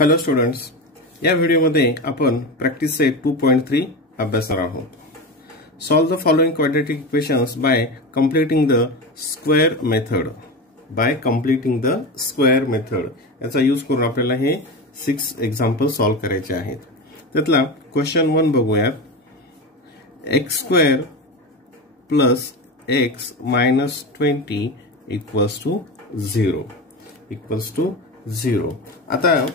Hello students, या व्हिडिओमध्ये आपण प्रॅक्टिस सेट 2.3 अभ्यासणार आहोत. Solve the following quadratic equations by completing the square method. याचा यूज करून आपल्याला हे 6 एक्झाम्पल सॉल्व करायचे आहेत. त्यातला क्वेश्चन 1 बघूयात. x² plus x minus 20 equals to 0. आता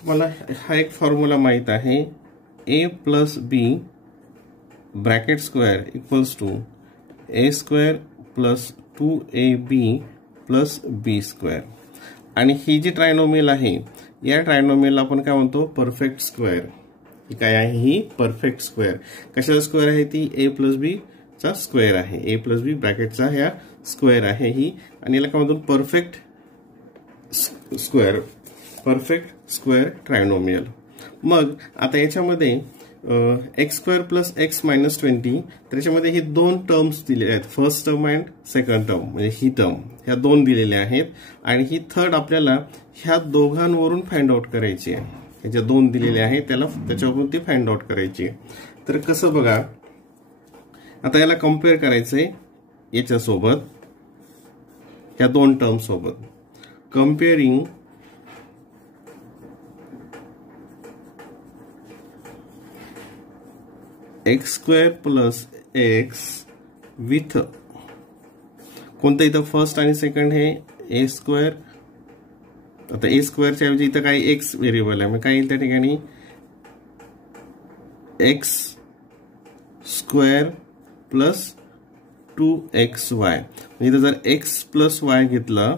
तुम्हाला हा एक फॉर्म्युला माहित आहे. a plus b bracket square equals to a² plus 2ab plus b². आणि ही जी ट्रायनोमियल आहे, या ट्रायनोमियलला आपण काय म्हणतो? Perfect square. ही काय आहे? ही परफेक्ट स्क्वेअर. कशाचा स्क्वेअर आहे? ती a प्लस b चा स्क्वेअर आहे. a प्लस b ब्रॅकेटचा ह्या स्क्वेअर आहे ही. आणि याला काय म्हणतो? Perfect square trinomial. मग आता याच्यामध्ये x² प्लस x मायनस 20, त्याच्यामध्ये ही दोन टर्म्स दिलेल्या आहेत. First term and second term, म्हणजे ही टर्म ह्या दोन दिलेल्या आहेत. आणि ही थर्ड आपल्याला ह्या दोघांवरून फाइंड आउट करायची आहे. ह्या ज्या दोन दिलेल्या आहेत त्याच्यावरून ती फाइंड आउट करायची आहे. तर कसं बघा, आता याला कम्पेअर करायचंय याच्यासोबत, ह्या दोन टर्म सोबत. कंपेअरिंग x² प्लस x विथ कोणतं इथं फर्स्ट आणि सेकंड हे a². आता a² च्या ऐवजी इथं काही x व्हेरिएबल आहे, मग काय येईल त्या ठिकाणी? x² plus 2xy. इथं जर x प्लस y घेतलं,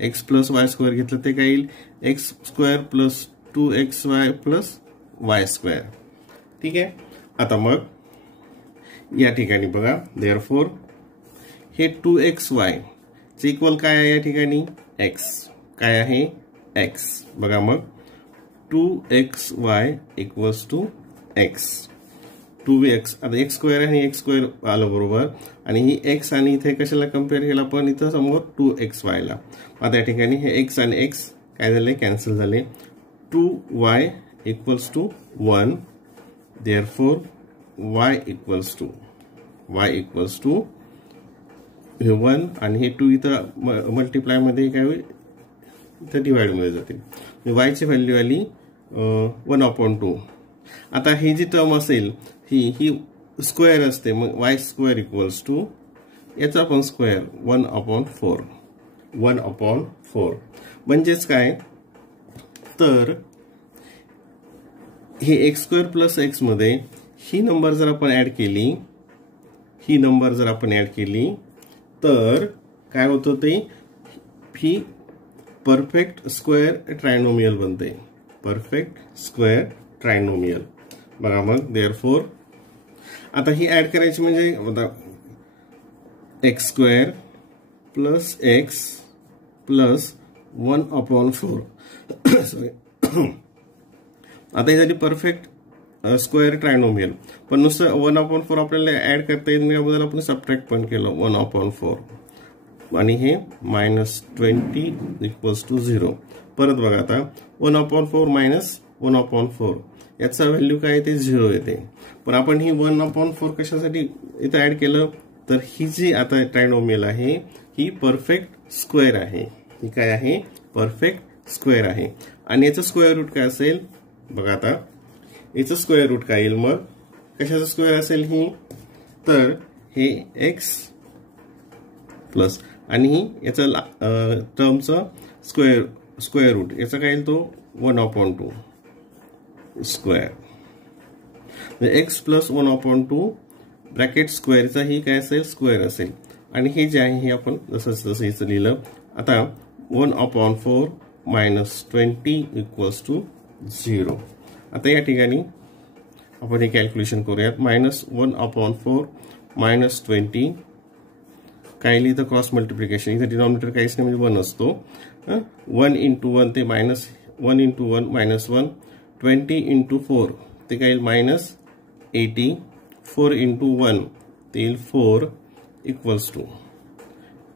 x प्लस y² घेतलं, ते काय येईल? x² plus 2xy plus y². ठीक आहे. आता मग या ठिकाणी बघा, देअरफॉर हे 2xy चे इक्वल काय आहे? या ठिकाणी x. काय आहे? x. बघा मग 2xy equals to x. 2x. आता x² आणि x² आलं बरोबर. आणि ही x आणि इथे कशाला कम्पेअर केला आपण? इथं समोर 2xy ला. आता या ठिकाणी हे x आणि x काय झाले? कॅन्सल झाले. 2y equals to 1. Therefore, y equals to हे 1 आणि हे 2 इथं मल्टिप्लाय मध्ये काय होईल? इथं डिवाइड मध्ये जातील. y ची व्हॅल्यू आली 1/2. आता ही जी टर्म असेल ही स्क्वेअर असते, मग y² इक्वल्स टू याचा पण स्क्वेअर 1/4. म्हणजेच काय? तर हे x² प्लस x मध्ये ही नंबर जर आपण ऍड केली, तर काय होतं? ते ही परफेक्ट स्क्वेअर ट्रायनोमियल बनते. Perfect square trinomial. बघा मग, देअरफॉर आता ही ऍड करायची म्हणजे x² plus x plus 1/4. Sorry, आता ही झाली परफेक्ट स्क्वेअर ट्रायनोमियल. पण नुसतं 1/4 आपल्याला ऍड करता येईल नाही, याबद्दल आपण सबट्रॅक्ट पण केलं 1/4. आणि हे -20 इक्वल्स टू 0. परत बघा, आता 1/4 मायनस 1/4 याचा व्हॅल्यू काय येते? 0 येते. पण आपण ही 1/4 कशासाठी इथं ऍड केलं? तर ही जी आता ट्रायनोमियल आहे ही परफेक्ट स्क्वेअर आहे. ही काय आहे? परफेक्ट स्क्वेअर आहे. आणि याचं स्क्वेअर रूट काय असेल? बघा, आता याचं स्क्वेअर रूट काय येईल? मग कशाचं स्क्वेअर असेल ही? तर हे x प्लस आणि ही याचं टर्मचं स्क्वेअर रूट याचा काय येईल? तो 1/2 स्क्वेअर. म्हणजे x प्लस 1/2 ब्रॅकेट स्क्वेअरचा ही काय असेल? स्क्वेअर असेल. आणि हे जे आहे हे आपण जसं इथं लिहिलं. आता 1/4 मायनस 20 इक्वल्स टू 0. आता या ठिकाणी आपण हे कॅल्क्युलेशन करूयात. -1/4 मायनस 20 काय लिहिलं? Cross multiplication. इथं डिनॉमिनेटर काहीच नाही, म्हणजे 1 असतो. 1 × 1 ते -1 × 1 -1. 20 × 4 ते काय येईल? -80. 4 × 1 ते येईल 4 इक्वल्स टू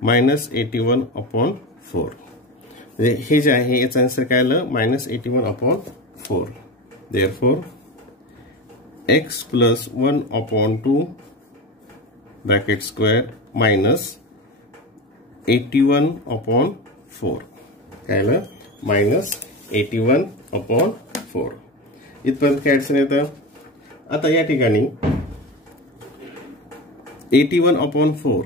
-81/4. हे जे आहे याचा आन्सर काय आलं -81/4. देअरफॉर x + 1/2 ब्रॅकेट स्क्वेअर -81/4 काय आलं -81/4. इथपर्यंत काय अडचण येतं. आता या ठिकाणी 81/4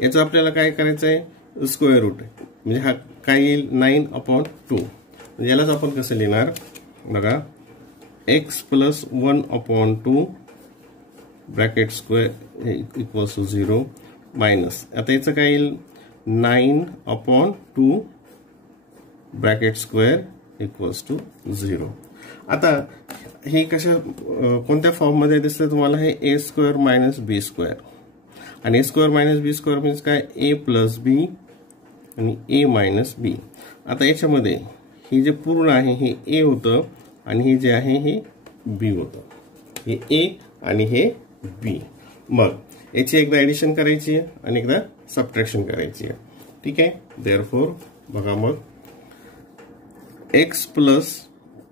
याचं आपल्याला काय करायचं आहे स्क्वेअर रूट, म्हणजे हा काय येईल 9/2. म्हणजे यालाच आपण कसं लिहिणार बघा x + 1/2 bracket square equals to 0 minus आता याचं काय येईल 9/2 ब्रॅकेट स्क्वेअर इक्वल्स टू 0. आता हे कशा कोणत्या फॉर्ममध्ये दिसतं तुम्हाला हे a² - b², आणि a² - b² मीन्स काय a + b आणि a - b. आता याच्यामध्ये हे जे पूर्ण आहे हे a होतं आणि हे जे आहे हे b होतं. हे a आणि हे b. मग याची एकदा ॲडिशन करायची आहे आणि एकदा सबट्रॅक्शन करायची आहे. ठीक आहे. देअरफॉर बघा मग x +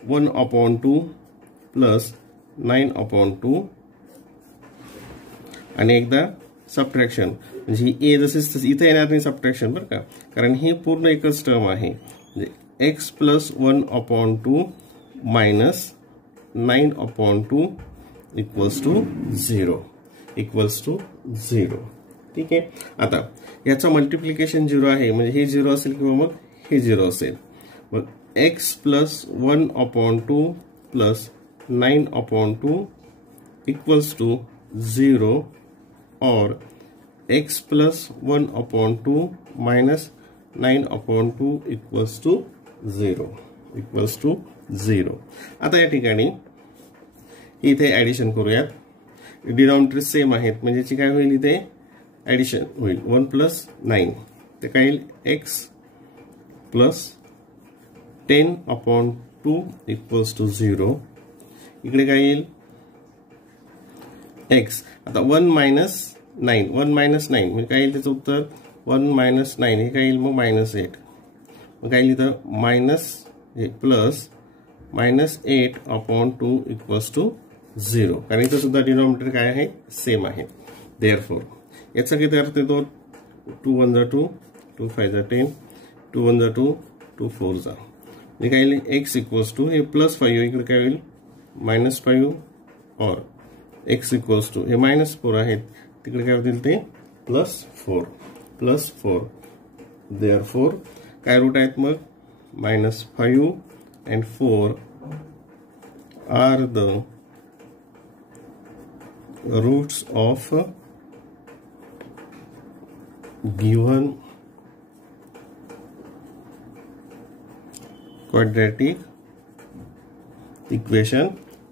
1/2 + 9/2 आणि एकदा सबट्रॅक्शन, म्हणजे ही a जशीच तशी इथे येणार नाही सबट्रॅक्शन बरं का, कारण ही पूर्ण एकच टर्म आहे. म्हणजे x + 1/2 - 9/2 इक्वल्स टू 0. ठीक आहे. आता याचा मल्टिप्लिकेशन 0 आहे, म्हणजे हे 0 असेल किंवा मग हे 0 असेल. मग x + 1/2 + 9/2 इक्वल्स टू 0 और x + 1/2 - 9/2 इक्वल्स टू 0. आता या ठिकाणी इथे ॲडिशन करूयात. डिनॉमिनेटर सेम आहेत, म्हणजे याची काय होईल इथे ॲडिशन होईल 1 + 9 ते काय येईल x + 10/2 इक्वल्स टू 0. इकडे काय येईल x. आता 1 - 9 म्हणजे काय येईल त्याचं उत्तर 1 - 9 हे काय येईल मग -8. मग काय येईल इथं प्लस -8/2 इक्वल्स टू 0, कारण इथं सुद्धा डिनॉमिनेटर काय आहे सेम आहे. देअरफॉर याचा किती अर्थ येतो 2 × 1 = 2, 2 × 5 = 10, 2 × 1 = 2, 2 × 4 = म्हणजे काय येईल x इक्वल्स टू हे +5 इकडे काय होईल -5 और x इक्वल्स टू हे -4 आहेत तिकडे काय होतील ते +4. देअरफॉर काय रूट आहेत मग -5 and 4 are the roots of given quadratic equation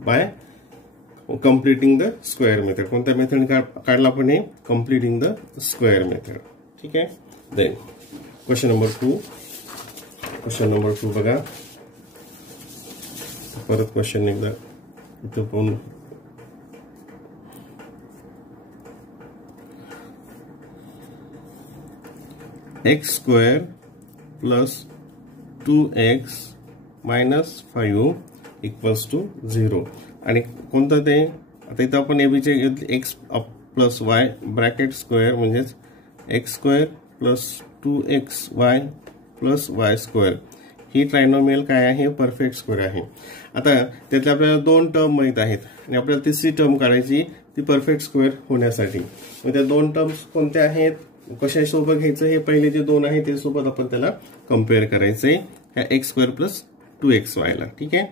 by completing the square method. कोणत्या मेथड काढला आपण हे completing the square method. ठीक आहे. देन क्वेश्चन नंबर 2 बघा. परत क्वेश्चन एकदा इथं पण x² + 2x - 5 इक्वल्स टू 0. आणि कोणतं ते आता इथं आपण एबीचे x + y ब्रॅकेट स्क्वेअर म्हणजेच x² + 2xy + y². ही ट्रायनोमियल काय आहे परफेक्ट स्क्वेअर आहे. आता त्यातल्या आपल्याला 2 टर्म माहित आहेत आणि आपल्याला तिसरी टर्म काढायची ती परफेक्ट स्क्वेअर होण्यासाठी. मग त्या 2 टर्म्स कोणत्या आहेत कशासोबत घ्यायचं हे पहिले जे 2 आहेत ते सोबत आपण त्याला कम्पेअर करायचंय ह्या x² + 2xy ला. ठीक आहे.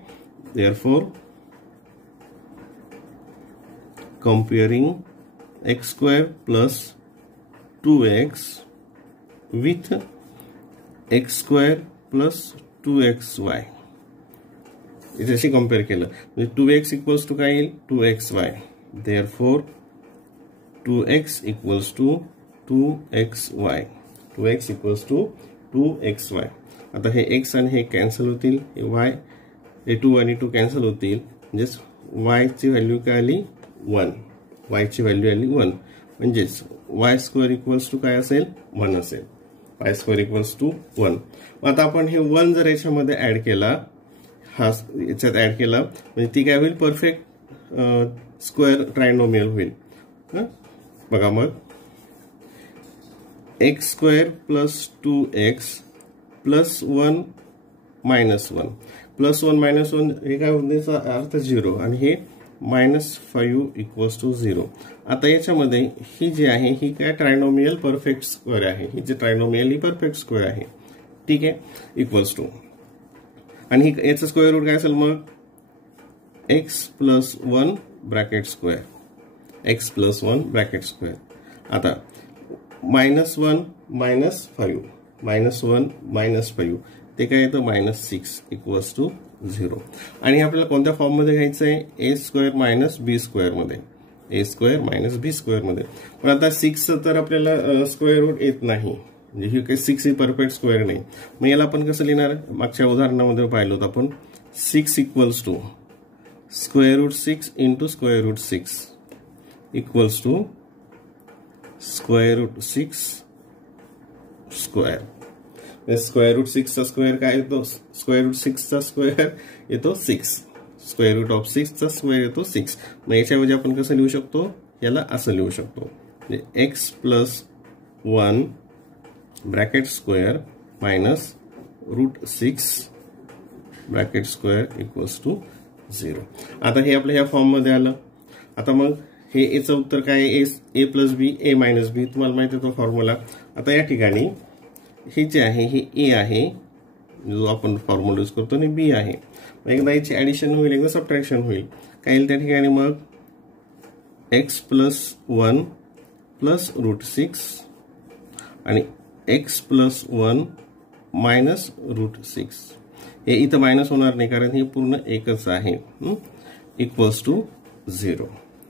Therefore comparing x² + 2x with x² + 2xy इथे कम्पेअर केलं म्हणजे 2x इक्वल्स टू काय येईल 2xy. Therefore 2x equals to 2xy. 2x equals to 2xy. आता हे x आणि हे कॅन्सल होतील, हे y हे 2 आणि 2 कॅन्सल होतील, म्हणजेच y ची व्हॅल्यू काय आली 1. y ची व्हॅल्यू आली 1, म्हणजेच y² इक्वल्स टू काय असेल 1 असेल. Pi square equals to 1. आता आपण हे 1 जर याच्यामध्ये ऍड केला, हा याच्यात ऍड केला म्हणजे ती काय होईल, परफेक्ट स्क्वेअर ट्रायनोमियल होईल. बघा मग x square plus 2x plus 1 minus 1 plus 1 minus 1 हे काय होईल, त्याचा अर्थ 0 आणि हे -5 इक्वल्स टू 0. आता याच्यामध्ये ही जी आहे ही काय ट्रायनोमियल परफेक्ट स्क्वेअर आहे, ही जी ट्रायनोमियल ही परफेक्ट स्क्वेअर आहे. ठीक आहे, इक्वल्स टू आणि याचं स्क्वेअर रूट काय असेल मग x plus 1 bracket square, x plus 1 bracket square. आता -1 मायनस 5 -1 मायनस 5 ते काय येतं -6 इक्वल्स टू 0. आणि आपल्याला कोणत्या फॉर्ममध्ये घ्यायचं आहे, ए स्क्वेअर मायनस बी स्क्वेअर मध्ये, ए स्क्वेअर मायनस बी स्क्वेअर मध्ये. पण आता 6 तर आपल्याला स्क्वेअर रूट येत नाही, म्हणजे ही काही 6 ही परफेक्ट स्क्वेअर नाही. मग याला आपण कसं लिहिणार, मागच्या उदाहरणामध्ये पाहिलं होतं आपण, 6 equals to square root 6 into square root 6 equals to square root 6 square. Square root 6 चा स्क्वेअर काय येतो, स्क्वेअर रूट 6 चा स्क्वेअर येतो 6, स्क्वेअर रूट ऑफ 6 चा स्क्वेअर येतो 6. मग याच्याऐवजी आपण कसं लिहू शकतो, याला असं लिहू शकतो, म्हणजे x plus 1 bracket square minus root 6 bracket square equals to 0. आता हे आपल्या ह्या फॉर्म मध्ये आलं. आता मग हे याचं उत्तर काय, ए प्लस बी ए मायनस बी, तुम्हाला माहिती आहे तो फॉर्म्युला. आता या ठिकाणी हे जे आहे हे ए आहे जो आपण फॉर्म्युला यूज करतो, आणि बी आहे. एकदा याची ऍडिशन होईल, एकदा सबट्रॅक्शन होईल. काय येईल त्या ठिकाणी मग एक्स प्लस 1 प्लस रूट 6 आणि एक्स प्लस 1 मायनस रूट 6. हे इथं मायनस होणार नाही कारण हे पूर्ण एकच आहे, इक्वल्स टू 0,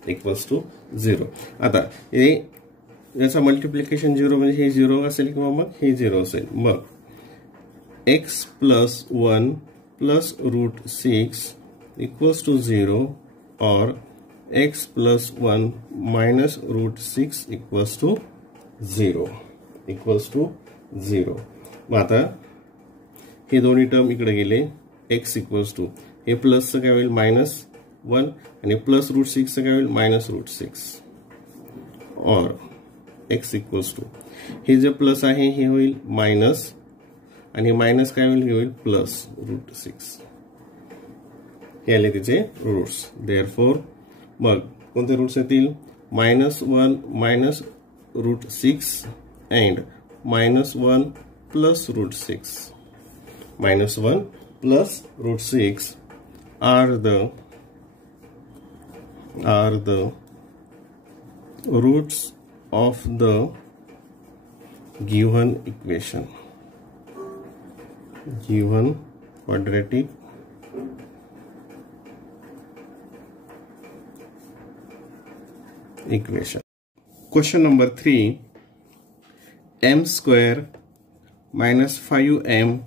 इक्वल्स टू 0. आता हे याचा मल्टिप्लिकेशन 0 म्हणजे हे 0 असेल किंवा मग हे 0 असेल. मग x plus 1 plus root 6 equals to 0 और x plus 1 minus root 6 equals to 0, equals to 0. मग आता हे दोन्ही टर्म इकडे गेले, एक्स इक्वल्स टू हे प्लसचं काय होईल -1 आणि प्लस रूट 6चं काय होईल -√6 और एक्स इक्वल्स टू हे जे प्लस आहे हे होईल मायनस आणि मायनस काय होईल, हे होईल प्लस रूट 6. हे आले तिचे रूट्स. देअरफॉर मग कोणते रूट्स येतील, -1 minus root 6 and -1 plus root 6. -1 plus root 6 are the roots of the given equation, given quadratic equation. Question number 3, m square minus 5m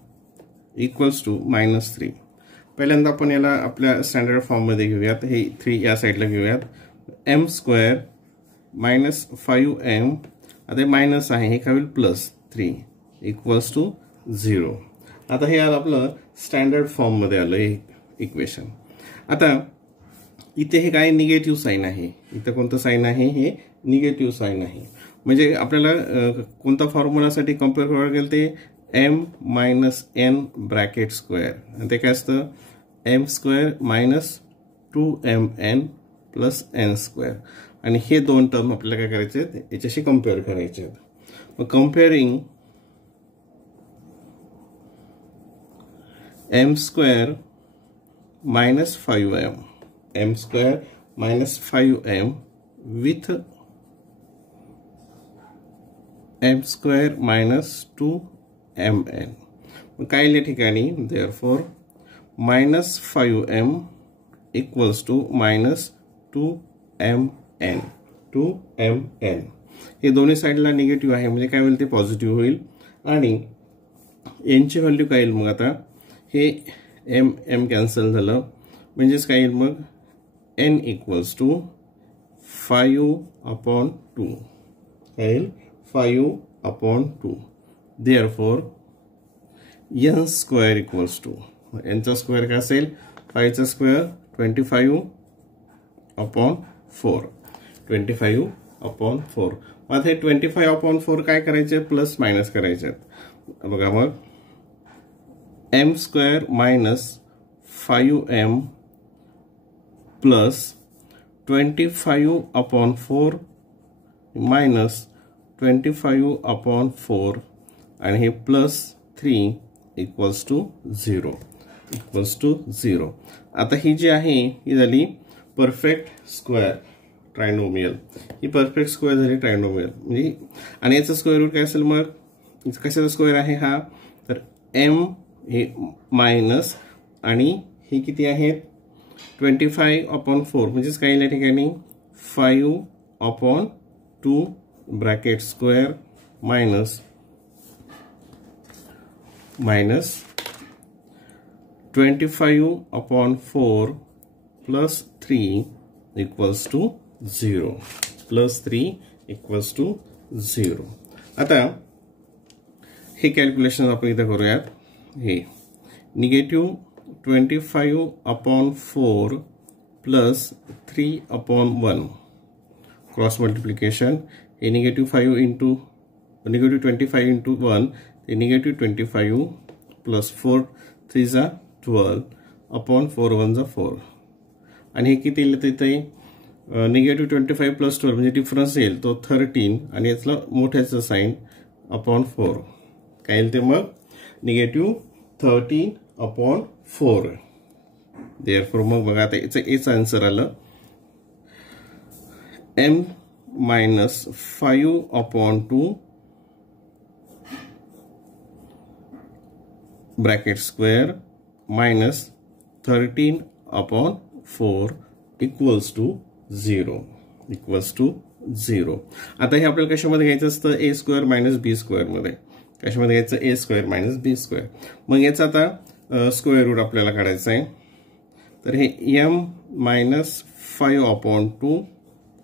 equals to -3. पहिल्यांदा आपण याला आपल्या स्टँडर्ड फॉर्म मध्ये घेऊयात, हे 3 या साईडला घेऊयात. m स्क्वेअर मायनस 5m, आता मायनस आहे हे काय होईल +3 इक्वल्स टू 0. आता हे आपलं स्टँडर्ड फॉर्म मध्ये आलं हे इक्वेशन. आता इथे हे काय निगेटिव्ह साइन आहे, इथे कोणतं साइन आहे, हे निगेटिव्ह साइन आहे. म्हणजे आपल्याला कोणता फॉर्म्युलासाठी कम्पेअर करावं लागेल, ते m minus n bracket square, आणि ते काय असतं m square minus 2mn plus n square. आणि हे दोन टर्म आपल्याला काय करायचे आहेत, याच्याशी कम्पेअर करायचे आहेत. मग comparing m square minus 5m, m square minus 5m with m square minus 2mn. मग काय या ठिकाणी therefore -5m equals to -2mn. हे दोन्ही साईडला निगेटिव्ह आहे म्हणजे काय होईल, ते पॉझिटिव्ह होईल. आणि n ची व्हॅल्यू काय येईल, मग आता हे m कॅन्सल झालं म्हणजेच काय येईल, मग n इक्वल्स टू 5/2. काय येईल 5/2 therefore n square equals to n चा स्क्वेअर काय असेल 5 चा स्क्वेअर 25 अपॉन 4 25 अपॉन 4 मग हे 25 अपॉन 4 काय करायचे प्लस मायनस करायचे बघा मग m square minus 5m plus 25 upon 4 minus 25 upon 4 आणि हे plus 3 equals to 0 equals to 0. आता ही जी आहे ही झाली परफेक्ट स्क्वेअर ट्रायनोमियल. ही परफेक्ट स्क्वेअर झाली ट्रायनोमियल म्हणजे आणि याचा स्क्वेअर रूट काय असेल मग कशाचा स्क्वेअर आहे हा तर m हे मायनस आणि हे किती आहेत 25 अपॉन 4 म्हणजेच काय या ठिकाणी 5 upon 2 bracket square minus 25 upon 4 plus 3 equals to 0 plus 3 equals to 0. आता हे कॅल्क्युलेशन आपण इथे करूयात. हे negative 25 upon 4 plus 3 upon 1 cross multiplication हे निगेटिव्ह 5 इंटू निगेटिव्ह 25 इंटू 1 हे निगेटिव्ह 25 प्लस 4 3 जा 12 अपॉन 4 1 जा 4 आणि हे किती येईल तिथे निगेटिव्ह 25 प्लस 12 म्हणजे डिफरन्स येईल तो 13 आणि यातला मोठ्याचं साइन अपॉन 4 काय येईल ते मग निगेटिव्ह 13 अपॉन 4. देअरफॉर मग बघा आता याचं एच आन्सर आलं m minus 5 upon 2 bracket square minus 13 upon 4 equals to 0 equals to 0. आता हे आपल्याला कशामध्ये घ्यायचं असतं a square minus B square मध्ये कशामध्ये घ्यायचं a square minus B square. मग याचा आता स्क्वेअर रूट आपल्याला काढायचं आहे तर हे m minus 5 upon 2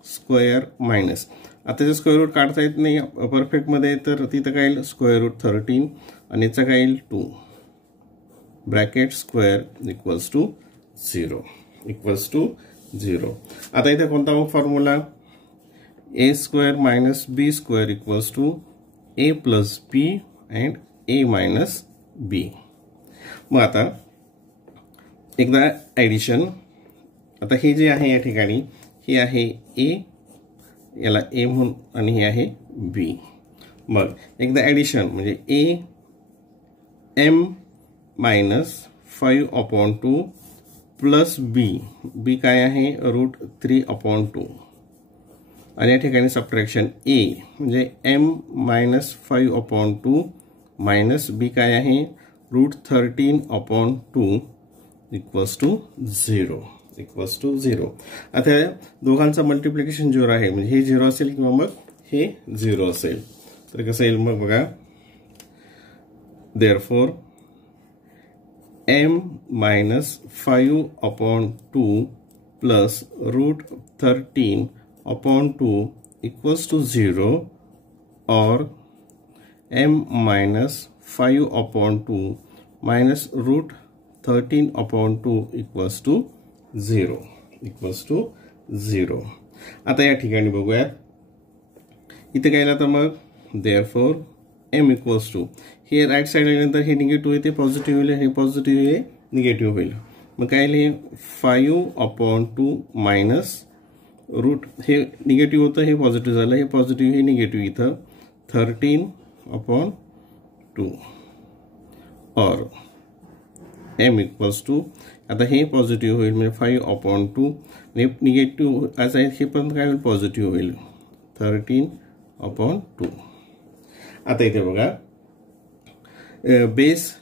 square minus आता त्याचं स्क्वेअर रूट काढता येत नाही परफेक्ट मध्ये तर तिथं काय येईल स्क्वेअर रूट 13 आणि याचा काय येईल 2 bracket square equals to 0 equals to 0. आता इथे कोणता formula A square minus B square equals to A plus B and A minus B. मग आता एकदा ॲडिशन आता हे जे आहे या ठिकाणी हे आहे ए याला ए म्हणून आणि हे आहे बी. मग एकदा ॲडिशन म्हणजे A M minus 5 upon 2 plus B B काय आहे रूट 3 अपॉन 2 आणि या ठिकाणी सबट्रॅक्शन ए म्हणजे m minus 5 upon 2 minus b काय आहे root 13 upon 2 equals to 0 equals to 0. आता दोघांचं मल्टिप्लिकेशन 0 आहे म्हणजे हे 0 असेल किंवा मग हे 0 असेल तर कसं येईल मग बघा therefore m minus 5 upon 2 plus root 13 upon 2 equals to 0 और m minus 5 upon 2 minus root 13 upon 2 equals to 0 equals to 0. आता या ठिकाणी बघूयात इथे काय तर मग देअरफॉर m इक्वल्स टू हे राईट साइड आल्यानंतर हे निगेटिव्ह आहे ते पॉझिटिव्ह होईल हे पॉझिटिव्ह आहे निगेटिव्ह होईल मग काय हे 5 अपॉन 2 मायनस रूट हे निगेटिव्ह होतं हे पॉझिटिव्ह झालं हे पॉझिटिव्ह हे निगेटिव्ह इथं 13 अपॉन 2 और m इक्वल्स टू आता हे पॉझिटिव्ह होईल म्हणजे 5 अपॉन 2 हे निगेटिव्ह आज आहे हे पण काय होईल पॉझिटिव्ह होईल 13 अपॉन 2. आता इथे बघा बेस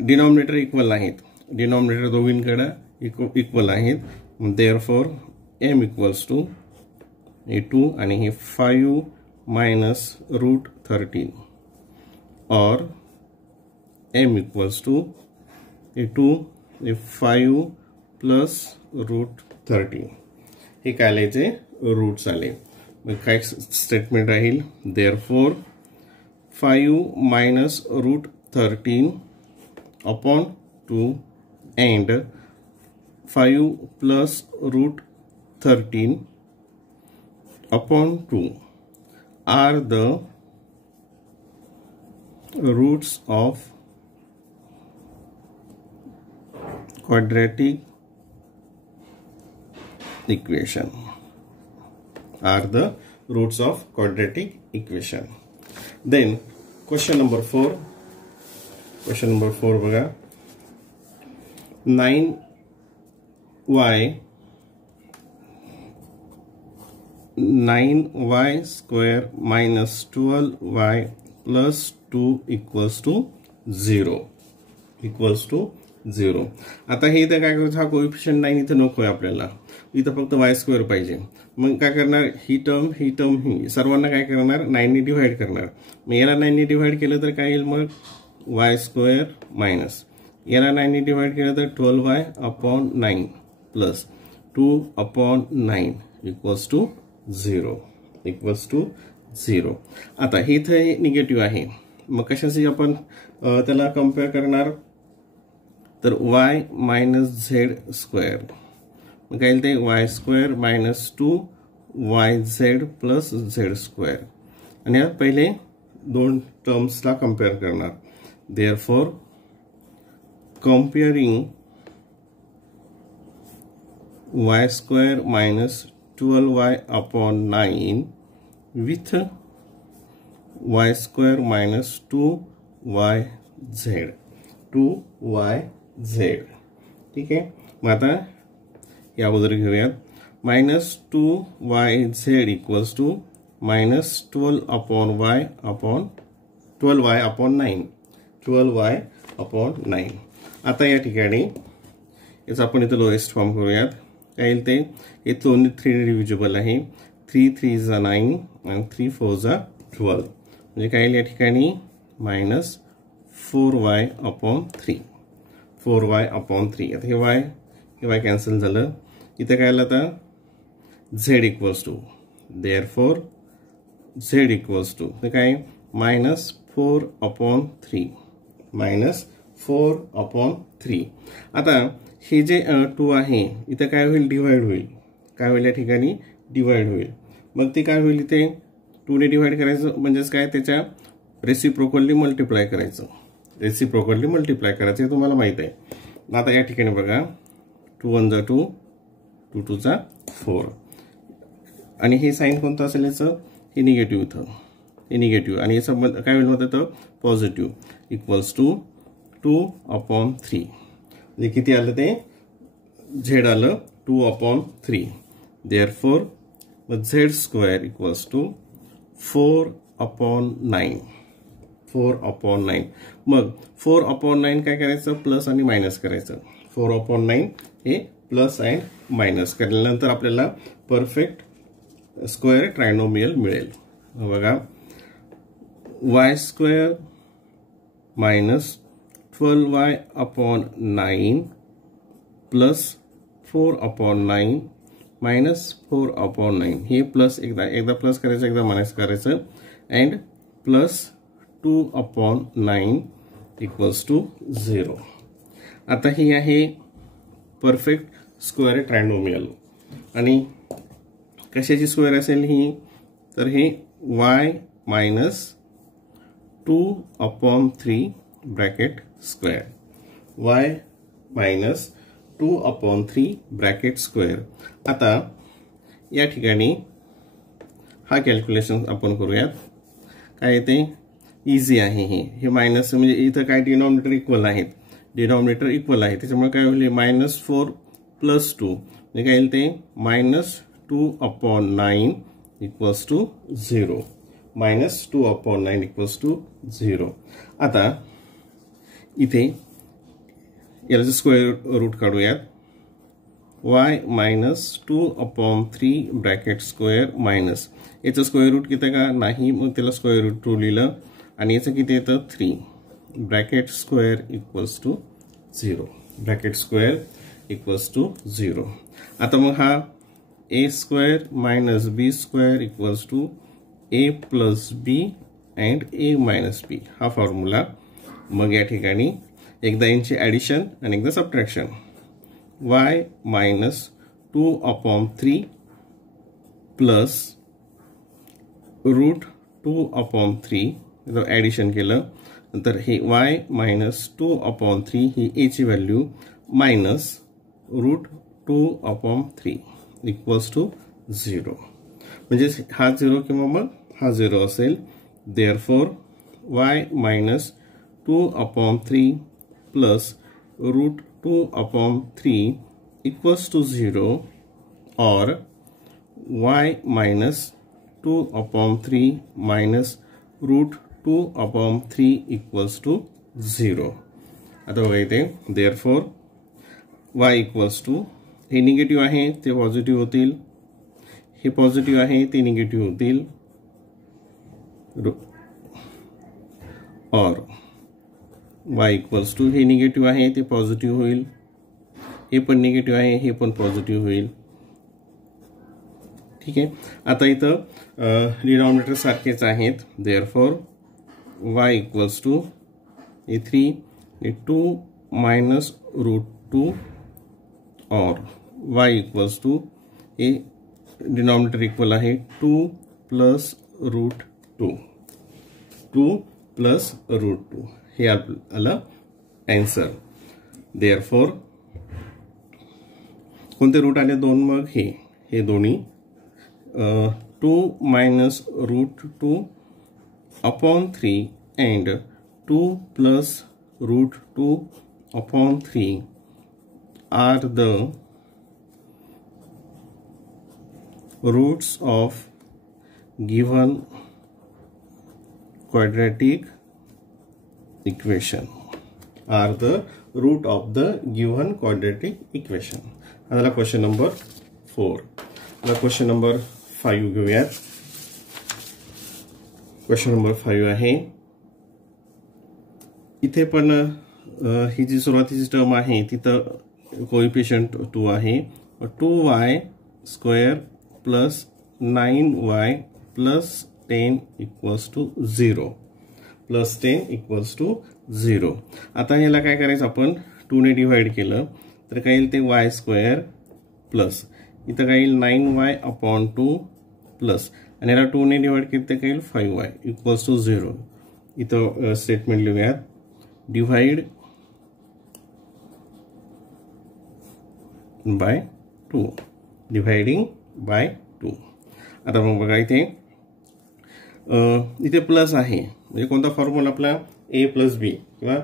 डिनॉमिनेटर इक्वल आहेत डिनॉमिनेटर दोघींकडे इक्वल आहेत देअरफॉर m इक्वल्स टू हे 2 आणि हे 5 मायनस रूट 13 और m इक्वल्स टू हे 2 हे 5 प्लस रूट 13 हे काय आले रूट्स आले मग काय स्टेटमेंट राहील therefore 5 minus root 13 upon 2 and 5 plus root 13 upon 2 are the roots of quadratic equation. Are the roots of quadratic equation. Then question number 4. Question number 4 बघा. 9y square minus 12y plus 2 equals to 0. आता हे इथं काय करायचं, हा coefficient 9 इथं नको आहे आपल्याला, इथं फक्त y स्क्वेअर पाहिजे. मग काय करणार, ही टर्म ही सर्वांना काय करणार 9 ने डिवाइड करणार. मग याला 9 ने डिवाइड केलं तर काय येईल, मग y स्क्वेअर मायनस याला 9 ने डिवाइड केलं तर 12y upon 9 plus 2 upon 9 equals to 0. आता हे इथे निगेटिव्ह आहे, मग कशासाठी आपण त्याला कम्पेअर करणार, तर y मायनस झेड स्क्वेअर. मग काय ते y square minus 2yz plus z square, आणि यात पहिले दोन टर्म्सला कम्पेअर करणार. Therefore comparing y square minus 12y upon 9 with y square minus 2yz. ठीक आहे. मग आता या अगोदर घेऊयात. Minus 2yz equals to minus 12y upon 9. आता या ठिकाणी याचा आपण इथं लोएस्ट फॉर्म करूयात. काय येईल ते, हे दोन्ही 3 डिव्हिजिबल आहे. 3 3 जा 9 आणि 3 4 जा 12. म्हणजे काय येईल या ठिकाणी मायनस 4y अपॉन 3. आता हे y कॅन्सल झालं. इथं काय आलं आता z equals to, therefore z equals to काय मायनस 4 अपॉन 3. आता हे जे 2 आहे इथं काय होईल, डिवाइड होईल. काय होईल या ठिकाणी, डिवाइड होईल. मग ते काय होईल, इथे 2 ने डिवाइड करायचं म्हणजेच काय, त्याच्या रेसिप्रोकली मल्टिप्लाय करायचं. हे तुम्हाला माहित आहे. आता या ठिकाणी बघा 2 1 जा 2, 2 2 जा 4, आणि हे साइन कोणतं असेल याचं, हे निगेटिव्ह इथं, हे निगेटिव्ह, आणि याचं काय होईल होतं तर पॉझिटिव्ह. Equals to 2 upon 3. म्हणजे किती आलं ते, झेड आलं 2 upon 3. Therefore z square equals to 4 upon 9. मग 4 अपॉन 9 काय करायचं, प्लस आणि मायनस करायचं. 4 अपॉन 9 हे प्लस अँड मायनस केल्यानंतर आपल्याला परफेक्ट स्क्वेअर ट्रायनोमियल मिळेल. बघा, y square minus 12y upon 9 plus 4 upon 9 minus 4 upon 9. हे प्लस एकदा प्लस करायचं, एकदा मायनस करायचं, and plus 2 upon 9 equals to 0. आता ही आहे परफेक्ट स्क्वेअर ट्रायनोमियल. आणि कशाची स्क्वेअर असेल ही, तर हे y minus 2 upon 3 bracket square. y minus 2 upon 3 bracket square. आता या ठिकाणी हा कॅल्क्युलेशन आपण करूयात. काय येते, इझी आहे हे मायनस, म्हणजे इथं काय डिनॉमिनेटर इक्वल आहेत, त्याच्यामुळे काय होईल, मायनस 4 प्लस 2 म्हणजे काय येईल ते मायनस 2 अपॉन 9 इक्वल्स टू 0. आता इथे याचं स्क्वेअर रूट काढूयात. y minus 2 upon 3 bracket square minus याचं स्क्वेअर रूट किती का नाही, मग त्याला स्क्वेअर रूट 2 लिहिलं, आणि याचं किती येतं 3 ब्रॅकेट स्क्वेअर इक्वल्स टू 0. आता मग हा a square minus b square equals to a plus b and A minus B हा फॉर्म्युला. मग या ठिकाणी एकदा यांची ॲडिशन आणि एकदा subtraction. y minus 2/3 plus root 2/3 जर ॲडिशन केलं तर हे y मायनस 2/3 ही a ची value minus root 2/3 equals to 0. म्हणजे हा 0 किंवा मग हा 0 असेल. Therefore y minus 2/3 plus root 2/3 equals to 0 और y minus 2/3 minus root 2/3 equals to 0. आता बघा इथे देअरफॉर y इक्वल्स टू हे निगेटिव्ह आहे ते पॉझिटिव्ह होतील, हे पॉझिटिव्ह आहे ते निगेटिव्ह होतील, और y इक्वल्स टू हे निगेटिव्ह आहे ते पॉझिटिव्ह होईल, हे पण निगेटिव्ह आहे हे पण पॉझिटिव्ह होईल. ठीक आहे. आता इथं डिनॉमिनेटर सारखेच आहेत. देअरफॉर y इक्वल्स टू हे 3 हे 2 मायनस रूट 2 और y इक्वल्स टू हे डिनॉमिनेटर इक्वल आहे 2 प्लस रूट 2, 2 प्लस रूट 2 हे आलं आन्सर. देअरफॉर कोणते रूट आले 2, मग हे दोन्ही 2 minus root 2/3 and 2 plus root 2/3 are the roots of given quadratic equation. Are the root of the given quadratic equation. आता क्वेश्चन नंबर 4. आता क्वेश्चन नंबर 5 घेऊयात. क्वेश्चन नंबर 5 आहे. इथे पण ही जी सुरुवातीची टर्म आहे तिथं कोएफिशियंट 2 आहे. 2y square plus 9y plus 10 equals to 0, plus 10 equals to 0. आता ह्याला काय करायचं, आपण 2 ने डिवाइड केलं तर काय येईल ते y स्क्वेअर प्लस इथं काय येईल 9y/2 प्लस आणि याला 2 ने डिवाइड केलं तर काय येईल 5y इक्वल्स टू 0. इथं स्टेटमेंट लिहूयात, डिवाइड बाय 2, डिवाइडिंग बाय 2. आता मग बघा इथे प्लस आहे म्हणजे कोणता फॉर्म्युला आपला a प्लस बी किंवा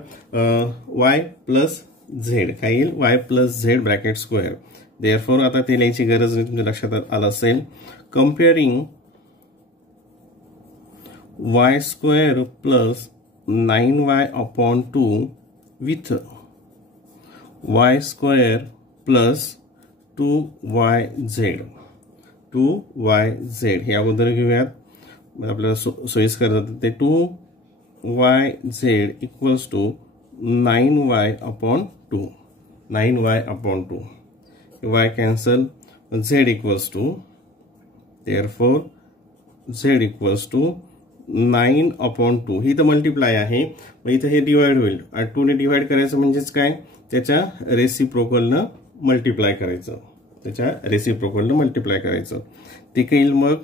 y प्लस झेड काय येईल y plus Z bracket square. Therefore आता ते लिहायची गरज नाही, तुमच्या लक्षात आलं असेल. Comparing y square plus 9y/2 with y square plus 2yz. 2yz हे अगोदर घेऊयात, आपल्याला सोयीस्कर जातं. ते 2yz equals to 9y/2, 9y/2 y cancel, z equals to therefore z equals to 9/2. ही तर मल्टिप्लाय आहे, मग इथं हे डिवाइड होईल आणि 2 ने डिवाइड करायचं म्हणजेच काय, त्याच्या रेसिप्रोकलनं मल्टिप्लाय करायचं, त्याच्या रेसिप्रोकलनं मल्टिप्लाय करायचं. ते काय येईल मग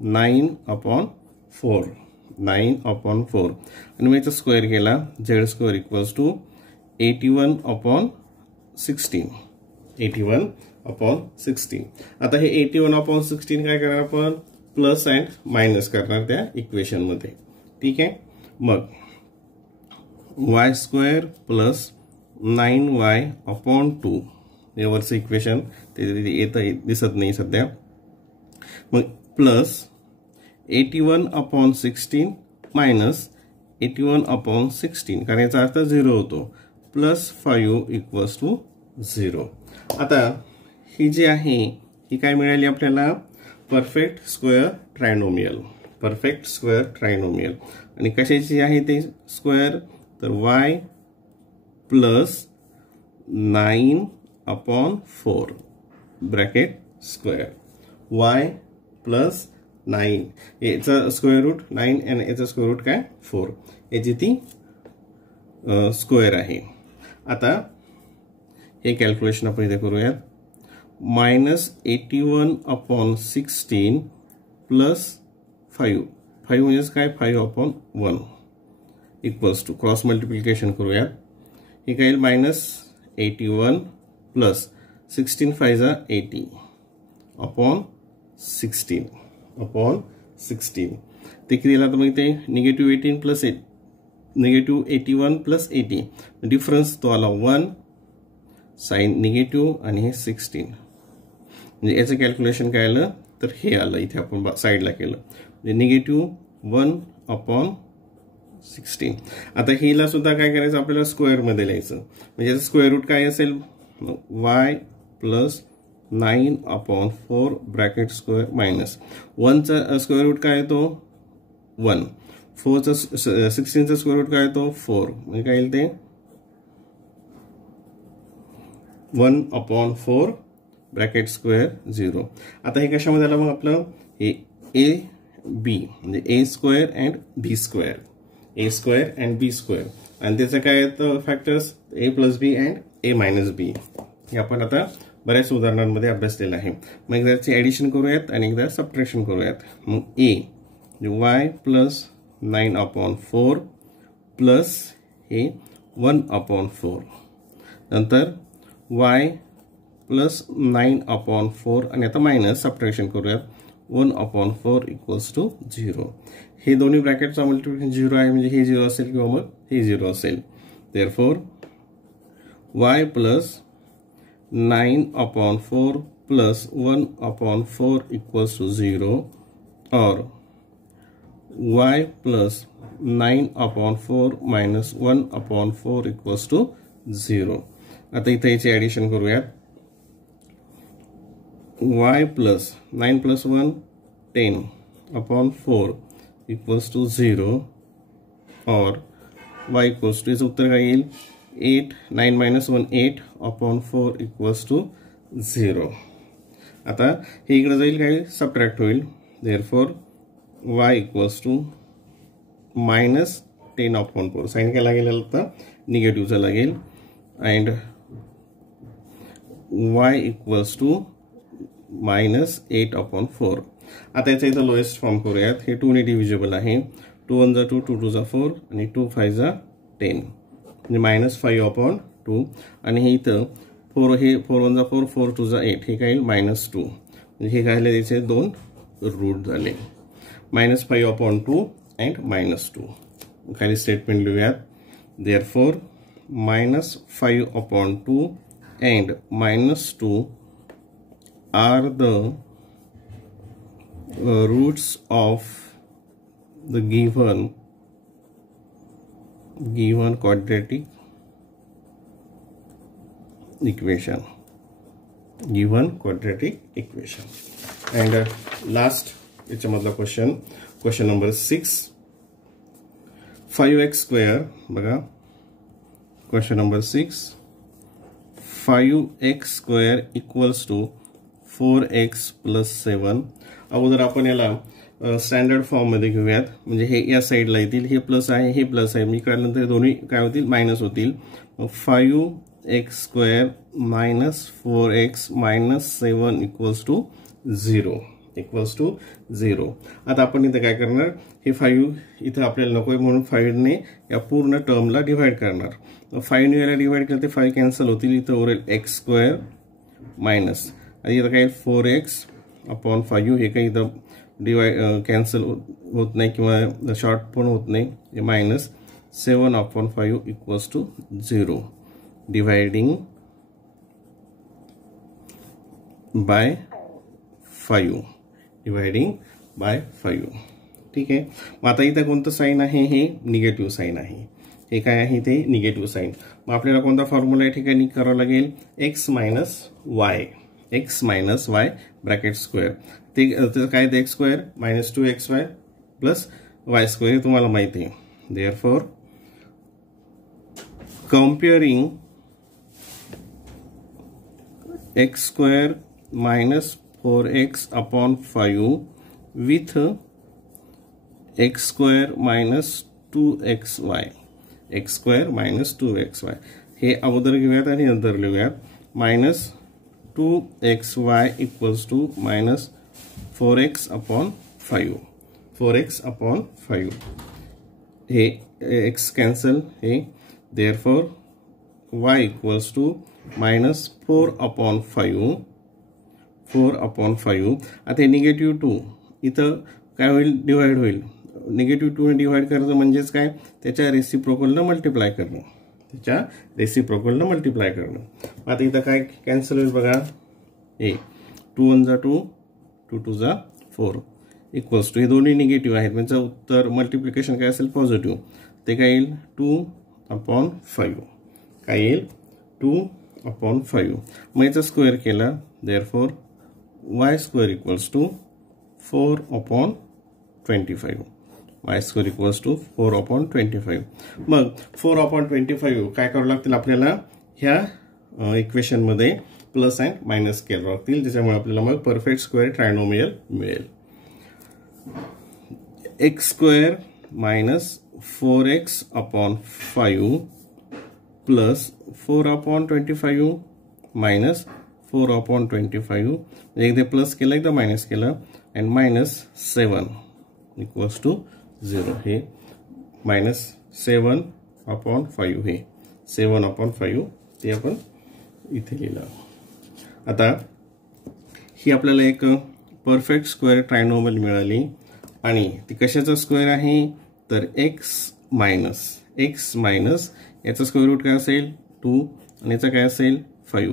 9/4, 9/4 आणि मग याचा स्क्वेअर केला z स्क्वेअर इक्वल्स टू 81/16, 81/16. आता हे 81/16 काय करणार आपण, प्लस अँड मायनस करणार त्या इक्वेशन मध्ये. ठीक आहे. मग y स्क्वेअर प्लस 9y/2 यावरचं इक्वेशन ते येतं दिसत नाही सध्या. मग प्लस 81/16 मायनस 81/16 कारण याचा अर्थ 0 होतो, प्लस 5 इक्वल्स टू 0. आता ही जी आहे ही काय मिळाली आपल्याला, परफेक्ट स्क्वेअर ट्रायनोमियल, परफेक्ट स्क्वेअर ट्रायनोमियल. आणि कशाची आहे ते स्क्वेअर, तर y plus 9/4 bracket square, y plus 9 याचा स्क्वेअर रूट 9 आणि याचा स्क्वेअर रूट काय 4 याची ती स्क्वेअर आहे. आता हे कॅल्क्युलेशन आपण इथे करूयात. -81/16 प्लस 5 म्हणजे काय 5/1 इक्वल्स टू क्रॉस मल्टिप्लिकेशन करूयात. हे काय येईल -81 प्लस 16 5 80 अपॉन 16 ते किती येईल. आता मग ते -18 प्लस -81 प्लस 80 डिफरन्स तो आला 1 साइन निगेटिव्ह आणि हे 16 म्हणजे याचं कॅल्क्युलेशन काय आलं तर हे आलं. इथे आपण साईडला केलं म्हणजे -1/16. आता हिला सुद्धा काय करायचं आपल्याला स्क्वेअर मध्ये लिहायचं म्हणजे याचं स्क्वेअर रूट काय असेल y plus 9/4 bracket square minus 1चा स्क्वेअर रूट काय येतो 1 4चा 16चा स्क्वेअर रूट काय येतो 4 म्हणजे काय येईल ते 1/4 ब्रॅकेट स्क्वेअर 0. आता हे कशामध्ये आलं मग आपलं हे ए बी म्हणजे A square and B square आणि त्याचं काय येतं factors A plus B and A minus B. हे आपण आता बऱ्याच उदाहरणांमध्ये अभ्यासलेलं आहे. मग एकदा त्याची ॲडिशन करूयात आणि एकदा सबट्रॅक्शन करूयात. मग ए वाय प्लस 9/4 प्लस हे 1/4 नंतर y प्लस 9/4 आणि आता मायनस सबट्रॅक्शन करूयात 1/4 इक्वल्स टू 0. हे दोन्ही ब्रॅकेटचा मल्टिप्लिकेशन 0 आहे म्हणजे हे 0 असेल किंवा मग हे 0 असेल. Therefore y plus 9/4 plus 1/4 equals to 0 और y plus 9/4 minus 1/4 equals to 0. आता इथे याची ॲडिशन करूयात. y plus 9 plus 1 10/4 equals to 0 और y इक्वल्स टू याचं उत्तर काय येईल 8 9 मायनस 1 8/4 इक्वल्स टू 0. आता हे इकडे जाईल काय सबट्रॅक्ट होईल. Therefore y equals to minus 10/4 sign काय लागेल आता निगेटिव्हचा लागेल and y equals to minus 8/4. आता याचा इथं लोएस्ट फॉर्म करूयात. हे 2 ने डिव्हिजिबल आहे. 2 1 2 2 2 4 आणि 2 5 10 म्हणजे -5/2 आणि हे इथं 4 हे 4 1 4 4 2 8 हे काय येईल -2 म्हणजे हे काय त्याचे 2 रूट झाले -5/2 अँड -2. खाली स्टेटमेंट लिहूयात. Therefore -5/2 and -2 are the roots of the given quadratic equation. And last याच्यामधला क्वेश्चन नंबर 6 5x square बघा question number 6 5x square equals to 4x plus 7. अगोदर आपण याला स्टँडर्ड फॉर्म मध्ये घेऊयात म्हणजे हे या साईडला येतील हे प्लस आहे हे प्लस आहे मी काढल्यानंतर दोन्ही काय होतील मायनस होतील. 5x square minus 4x minus 7 equals to 0. आता आपण इथे काय करणार हे 5 इथे आपल्याला नकोय म्हणून 5 ने या पूर्ण टर्मला डिवाइड करणार. 5 ने याला डिवाइड केलं ते 5 कॅन्सल होतील. इथं उरेल x स्क्वेअर मायनस आणि इथं काय 4x/5 हे काही इथं डिवाइड कॅन्सल होत नाही किंवा शॉर्ट पण होत नाही. Minus 7/5 equals to 0 dividing by 5 ठीक आहे. मग आता इथं कोणतं साइन आहे हे निगेटिव्ह साइन आहे. हे काय आहे ते निगेटिव्ह साइन. मग आपल्याला कोणता फॉर्म्युला या ठिकाणी करावा लागेल x minus y bracket square ते काय ते x square minus 2xy plus y square हे तुम्हाला माहिती आहे. Therefore comparing x square minus 4x/5 with x square minus 2xy, x square minus 2xy हे अगोदर घेऊयात आणि नंतर लिहूयात. Minus 2xy equals to minus 4x upon 5, 4x upon 5. हे x कॅन्सल हे, therefore y equals to minus 4 upon 5, 4 upon 5. आता हे निगेटिव्ह 2 इथं काय होईल, डिवाइड होईल. निगेटिव्ह 2 ने डिवाइड करायचं म्हणजेच काय, त्याच्या रेसिप्रोकलनं मल्टिप्लाय करणं, त्याच्या रेसिप्रोकलनं मल्टिप्लाय करणं. आता इथं काय कॅन्सल होईल बघा, हे 2 1 जा 2, 2 2 जा 4 इक्वल्स टू, हे दोन्ही निगेटिव्ह आहेत म्हणजे उत्तर मल्टिप्लिकेशन काय असेल, पॉझिटिव्ह. ते काय येईल 2 अपॉन 5, काय येईल 2 अपॉन 5. मग याचा स्क्वेअर केला, therefore y square equals to 4 upon 25, y square equals to 4 upon 25. मग 4 अपॉन 25 काय करावं लागतील आपल्याला, ह्या इक्वेशनमध्ये प्लस अँड मायनस केलं लागतील, ज्याच्यामुळे आपल्याला मग परफेक्ट स्क्वेअर ट्रायनोमियल मिळेल. X square minus 4x upon 5 plus 4 upon 25 minus 4 upon 25, एकदा प्लस केलं एकदा मायनस केलं, अँड मायनस 7 इक्वल्स टू 0. हे मायनस 7 अपॉन 5, हे 7 अपॉन 5 ते आपण इथे लिहिलं. आता ही आपल्याला एक परफेक्ट स्क्वेअर ट्रायनोमियल मिळाली आणि ती कशाचा स्क्वेअर आहे, तर एक्स मायनस याचा स्क्वेअर रूट काय असेल 2 आणि याचा काय असेल 5,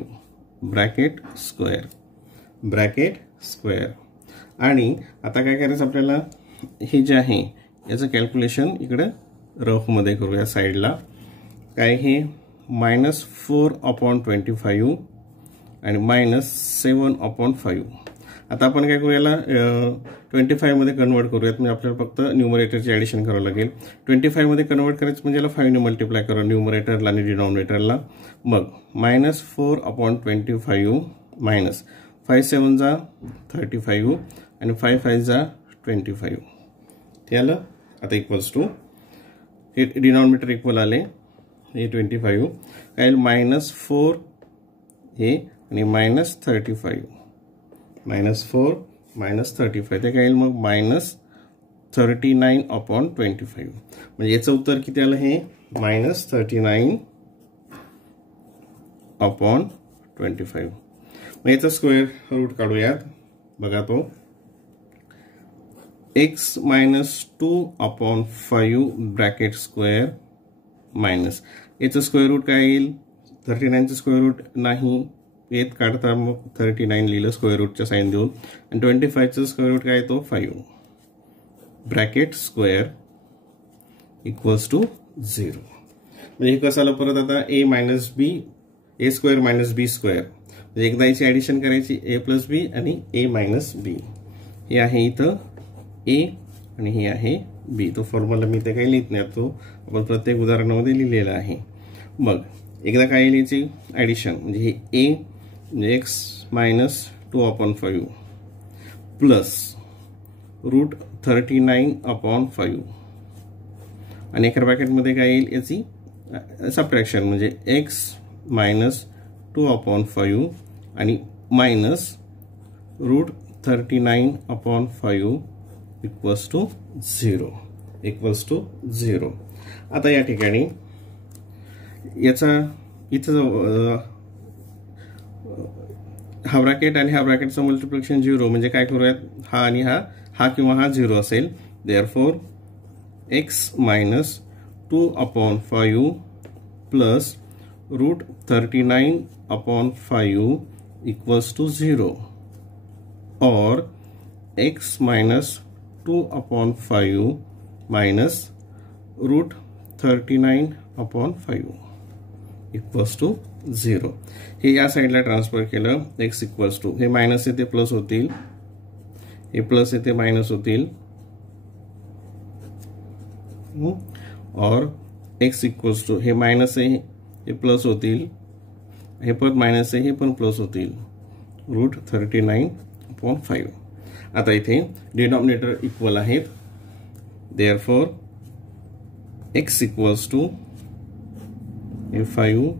ब्रॅकेट स्क्वेअर. आणि आता काय करायचं आपल्याला, हे जे आहे याचं कॅल्क्युलेशन इकडे रफमध्ये करूया साईडला. काय हे मायनस 4 अपॉन 25 आणि मायनस 7 अपॉन 5. आता आपण काय करूयाला 25 मध्ये कन्वर्ट करूयात, म्हणजे आपल्याला फक्त न्यूमरेटरची ॲडिशन करावं लागेल. 25 मध्ये कन्वर्ट करायचं म्हणजे याला 5 ने मल्टिप्लाय करा न्यूमरेटरला आणि डिनॉमिनेटरला. मग मायनस 4 अपॉन 25 मायनस 5 7 जा 35 आणि 5 5 जा 25 ते आलं. आता इक्वल्स टू हे डिनॉमिनेटर इक्वल आले, हे 25 काय मायनस 4 हे आणि मायनस 35, मायनस 4 मायनस 35 ते काय येईल मग मायनस 39 अपॉन 25. म्हणजे याचं उत्तर किती आलं, हे मायनस 39 अपॉन 25. मग याचा स्क्वेअर रूट काढूयात. बघा तो x minus 2 upon 5 bracket square minus याचं स्क्वेअर रूट काय येईल, 39चं स्क्वेअर रूट नाही येत काढता, मग 39 लिहिलं स्क्वेअर रूटच्या साईन देऊन, आणि 25चं स्क्वेअर रूट काय येतो 5 ब्रॅकेट स्क्वेअर इक्वल्स टू 0. म्हणजे हे कसं आलं परत, आता ए मायनस बी, ए स्क्वेअर मायनस बी स्क्वेअर, म्हणजे एकदा याची ॲडिशन करायची ए प्लस बी आणि ए मायनस बी. हे आहे इथं ए आणि हे आहे बी. तो फॉर्म्युला मी ते काही लिहित नाही, तो आपण प्रत्येक उदाहरणामध्ये लिहिलेला आहे. मग एकदा काय येईल याची ॲडिशन, म्हणजे हे ए म्हणजे x minus 2 upon 5 plus root 39 upon 5 आणि एका ब्रॅकेटमध्ये काय येईल याची सबट्रॅक्शन, म्हणजे एक्स मायनस 2 अपॉन 5 आणि minus root 39 upon 5 equals to 0. आता या ठिकाणी याचा इथं हा ब्रॅकेट आणि ह्या ब्रॅकेटचं मल्टिप्लिकेशन 0, म्हणजे काय करूयात, हा आणि हा किंवा हा 0 असेल. Therefore x minus 2 upon 5 plus root 39 upon 5 equals to 0, और x minus 2 upon 5 minus root 39 upon 5 equals to 0. हे या साईडला ट्रान्सफर केलं, एक्स इक्वल्स टू हे मायनस येते प्लस होतील, हे प्लस येते मायनस होतील, और एक्स इक्वल्स टू हे मायनस आहे हे प्लस होतील, हे पण मायनस आहे हे पण प्लस होतील, रूट 39 अपॉन 5. आता इथे डिनॉमिनेटर इक्वल आहेत, देअरफॉर x इक्वल्स टू 5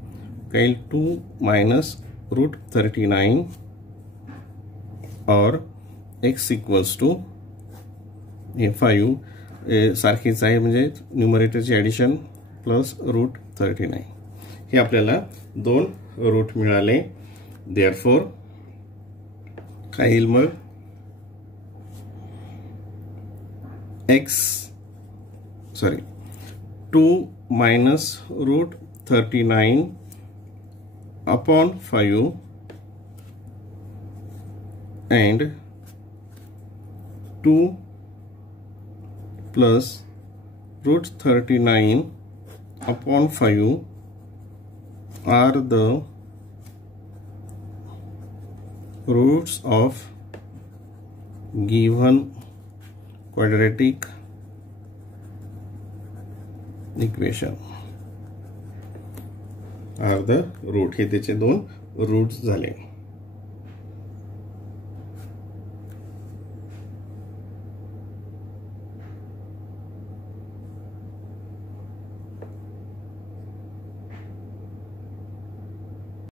काही 2 मायनस रूट 39 और x इक्वल्स टू 5 सारखीच आहे, म्हणजे न्यूमरेटरची ॲडिशन प्लस रूट 39. हे आपल्याला 2 रूट मिळाले. देअरफॉर काय येईल मग, x 2 minus root 39 upon 5 and 2 plus root 39 upon 5 are the roots of given quadratic equation. are the root, हे त्याचे 2 रूट्स झाले.